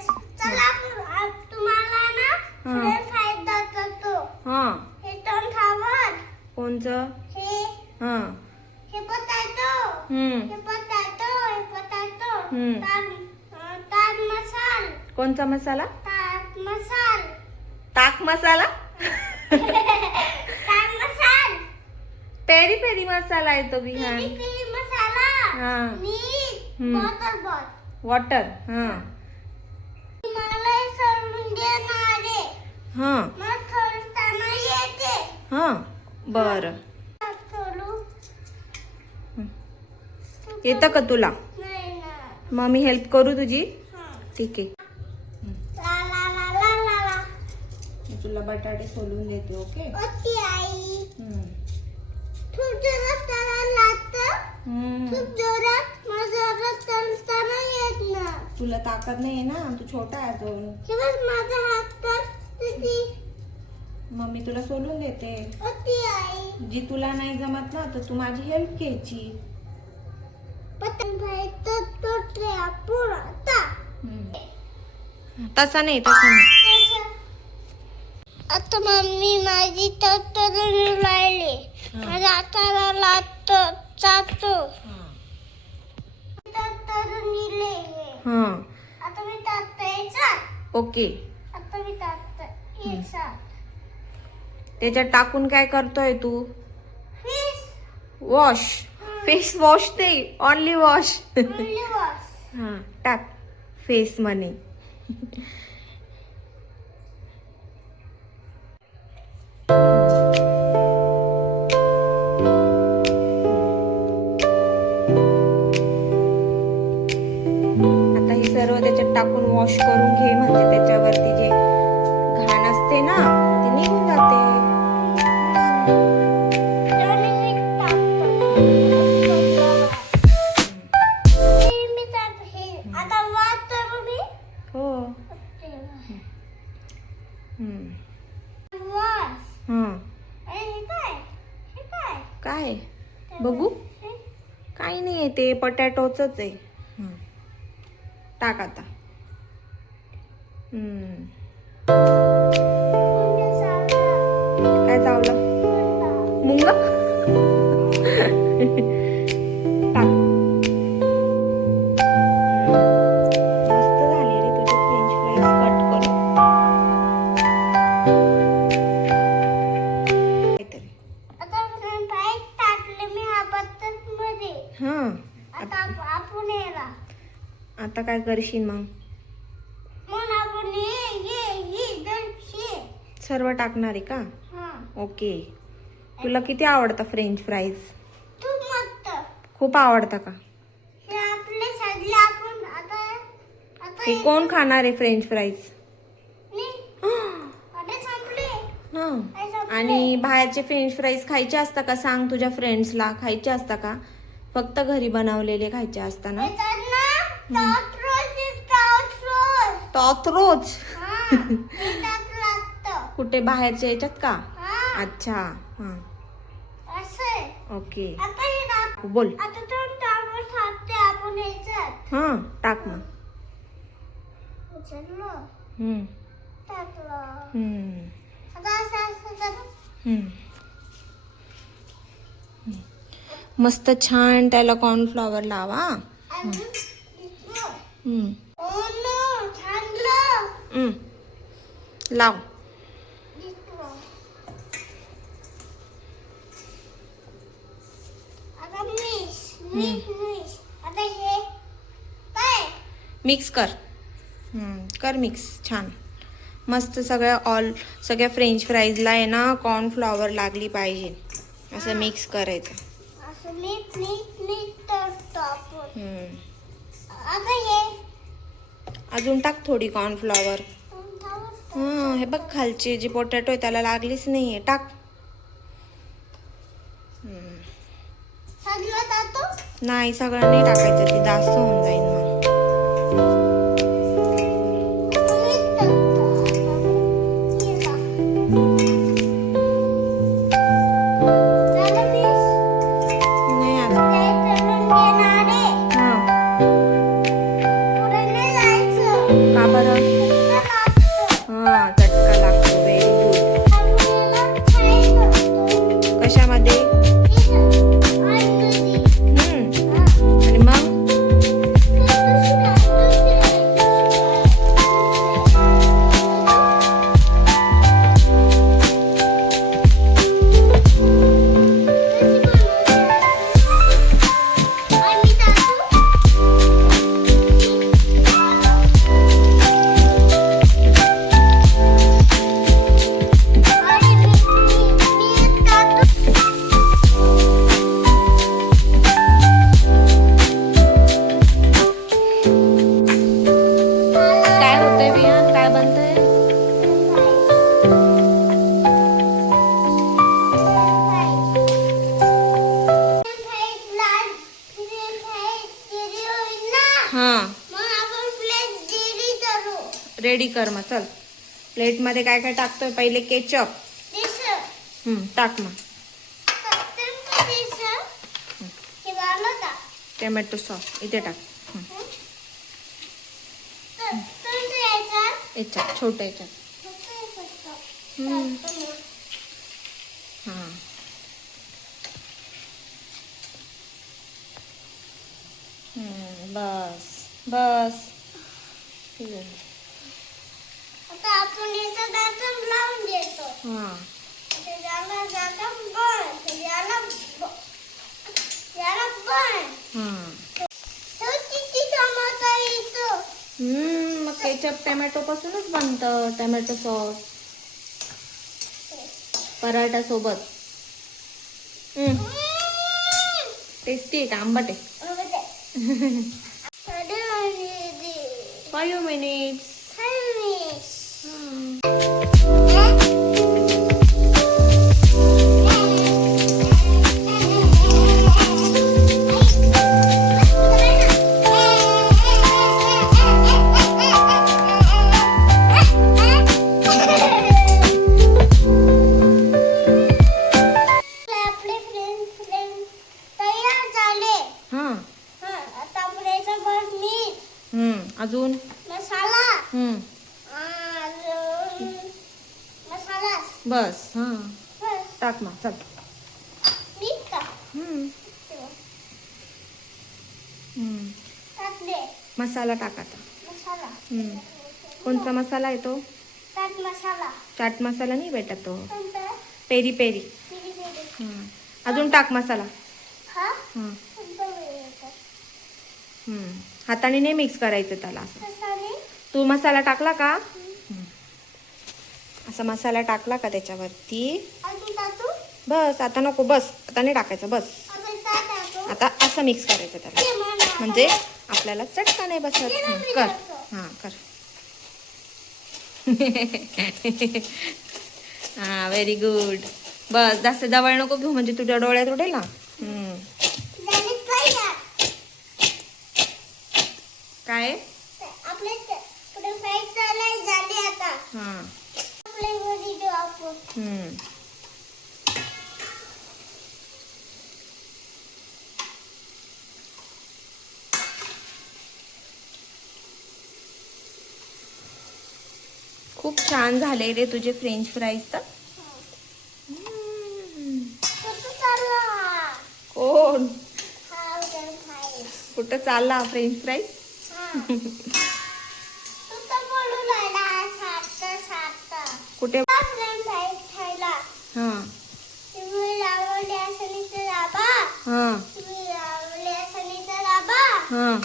चला तुम्हाला ना फ्रेंच फ्राईज दाखवतो. हां हे टर्नफ्लावर, कोणचं? हे हां हे पोटॅटो, हम्म हे पोटॅटो, हे पोटॅटो. हम्म. ताक मसाल, कोणचा मसाला? ताक मसाल, ताक मसाला? ताक मसाल, पेरी पेरी मसाला येतो बिहान. पेरी पेरी मसाला, हां मीठ, हम्म. बॉटल बॉट. वॉटर. हां मला हे सोडून देणार आहे. हां मला सोडताना येते. हां बरं. सोडू येतं का तुला? नाही ना. मग मी हेल्प करू तुझी? हां. ठीक आहे. ला ला ला ला ला ला. मी तुला बटाटे सोलून देते. ओके. Okay I. हम्म. खूप जोरात त्याला लागतं. हम्म. खूप जोरात. मला जोरात चालताना येत ना. तुला ताकद नाही ना, तू छोटा आहे अजून. हे बघ माझा हात तर किती. मग मी तुला सोलून देते. Okay I. जी तुला नाही जमत ना, तर तू माझी हेल्प घ्यायची. पतंग भाई तर तोडले आपण आता. तसा नाही, तसा नाही. तसं. आता मम्मी माझी तर तोडून राहिली. माझ्या हाताला लागतो चाटतो. तर तोडून दिले हे. हां आता मी टाकतो याच्यात. ओके. आता मी टाकतो याच्यात. त्याच्यात टाकून काय करतोय तू? फिश. वॉश. फेस वॉश नाही, ऑनली वॉश. Only wash. हां टाक फेस मनी. आता हे सर्व त्याच्यात टाकून वॉश करून घे, म्हणजे त्याच्यावरती जे घाण असते ना ती निघून जाते. आणि मी टाकतो. मी टाकतो हे. आता वाट करू मी. हो. हम्म. वॉश. हां हे काय? हे काय? काय बघू? हे काही नाही आहे, ते पटॅटोच आहे. हं. टाक आता. कोणत्या सावला? काय चावलं? मुंग. टाक. मस्त झाले रे तुझे फ्रेंच फ्राईज कट करून. काहीतरी. आता फ्रेंच फ्राईज टाकले मी हा बत्तमध्ये. हां आता आपण याला. आता काय करशील मग? मग आपण हे दर्शे. सर्व टाकणार आहे का? हां. ओके. तुला किती आवडतं फ्रेंच फ्राईज? खूप मस्त. खूप आवडतं का? हे आपले सगळे आपण आता हे कोण खाणार आहे फ्रेंच फ्राईज? नाही. आता संपले. हां. हे संपले. आणि बाहेरचे फ्रेंच फ्राईज खायचे असता का? सांग तुझ्या फ्रेंड्सला. खायचे असता का? फक्त घरी बनवलेले खायचे असताना. याच्यात ना टॉट्रोज आहे, टॉट्रोज. टॉथरोज. हां. याच्यात लागतं. कुठे बाहेरच्या याच्यात का? हां. अच्छा. हां असं आहे. ओके. आता हे टाक. बोल. आता तो टावर टाकते आपण याच्यात. हां टाक मग. उचललो. हम्म. टाकलं. हम्म. आता असं करू. हम्म. मस्त छान त्याला कॉर्नफ्लॉवर लावा. अजून इथलं. हम्म. Oh no, छानलं. हम्म. लाव. इथलं. आता मिक्स. आता हे काय? मिक्स कर. कर मिक्स छान. मस्त सगळ्या फ्रेंच फ्राईजला आहे ना कॉर्नफ्लॉवर लागली पाहिजे. असं मिक्स करायचं. असं नीट टाकतो आपण. हम्म. आता हे अजून टाक थोडी कॉर्नफ्लॉवर. हां हे बघ खालचे जे पोटॅटो आहे त्याला लागलीच नाहीये. टाक. सगळं टाकतो. नाही सगळं नाही टाकायचं, ती जास्त होऊन जाईल मग. मीठ टाकतो. हे टाक. झालं मिक्स. नाही अजून. ते तळून घेणार आहे. हां पुढे नाही जायचं. का बरं. चटका लागतो. हा चटका लागतो. Very good. आपल्याला खायचं. कशामध्ये? अंडी. आणि मग काय होतंय बियान? काय बनतंय? हा रेडी कर मग चल. प्लेट मध्ये काय काय टाकतोय? पहिले केचप. टाक मग. टोमॅटो सॉस इथे टाक. याच्यात छोट्या याच्यात. हा बस बस. आता आपण इथं दातून लावून देतो. हा त्याला जाता बंद. याला बंद. हा तो किती टमाटा येतो. मग केचप टोमॅटो पासूनच बनतं. टोमॅटो सॉस पराठा सोबत. टेस्टी आहे का? आंबट आहे? 5 minutes. आपले फ्रेंड तयार झाले. हा आता आपण याच्यावर मीठ, अजून मसाला, अजून मसाला बस. हा बस. टाक मग चल. मीठ का टाकले. मसाला टाक आता. मसाला कोणता मसाला येतो? चाट मसाला. चाट मसाला नाही भेटत तो. कोणता? Peri peri. Piri piri. अजून टाक मसाला. हा हं. कोणता येतो? हाताने नाही मिक्स करायचं त्याला असं. मसाले. तू मसाला टाकला का? असा मसाला टाकला का त्याच्यावरती? अजून टाकू. बस आता नको. बस आता नाही टाकायचं. बस अजून काय टाकू. आता असं मिक्स करायचं त्याला. ते मला. म्हणजे आपल्याला चटका नाही बसत. कर. हां कर. हां व्हेरी गुड. बस जास्त जवळ नको घेऊ म्हणजे तुझ्या डोळ्यात उडेल ना. झाले तयार. काय? आपले पुढे फ्राय झाले आता. हां आपले वडी देऊ आपण. खूप छान झाले रे तुझे फ्रेंच फ्राईज तर. कसं चालला. कोण? हा उद्या खाय. कुठं चालला फ्रेंच फ्राईज? तू तर बोलू लागला सात. कुठे? फ्रेंड फ्राय खायला. हां तुम्ही लावले असं तर दाबा. हां तुम्ही लावले असं तर दाबा. हां